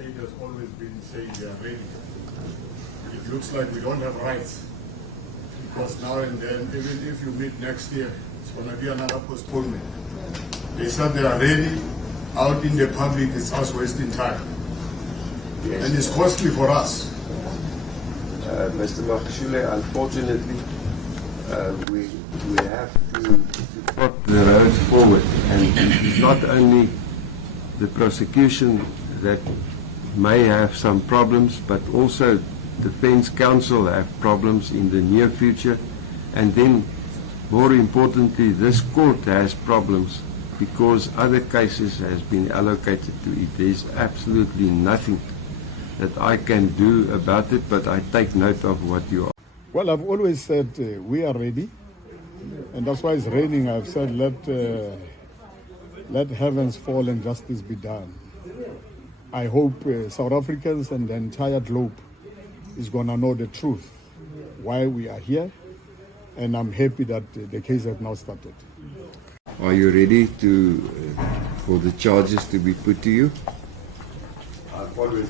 state has always been saying they are ready. But it looks like we don't have rights. Because now and then, even if you meet next year, it's going to be another postponement. They said they are ready. Out in the public, it's us wasting time. Yes. And it's costly for us. Mr. Makashule, unfortunately, we have to put the road forward, and it's not only the prosecution that may have some problems, but also Defence Council have problems in the near future, and then more importantly this court has problems because other cases has been allocated to it. There's absolutely nothing that I can do about it, but I take note of what you are. Well, I've always said we are ready. And that's why it's raining. I've said let heavens fall and justice be done. I hope South Africans and the entire globe is going to know the truth, why we are here, and I'm happy that the case has now started. Are you ready for the charges to be put to you? I've always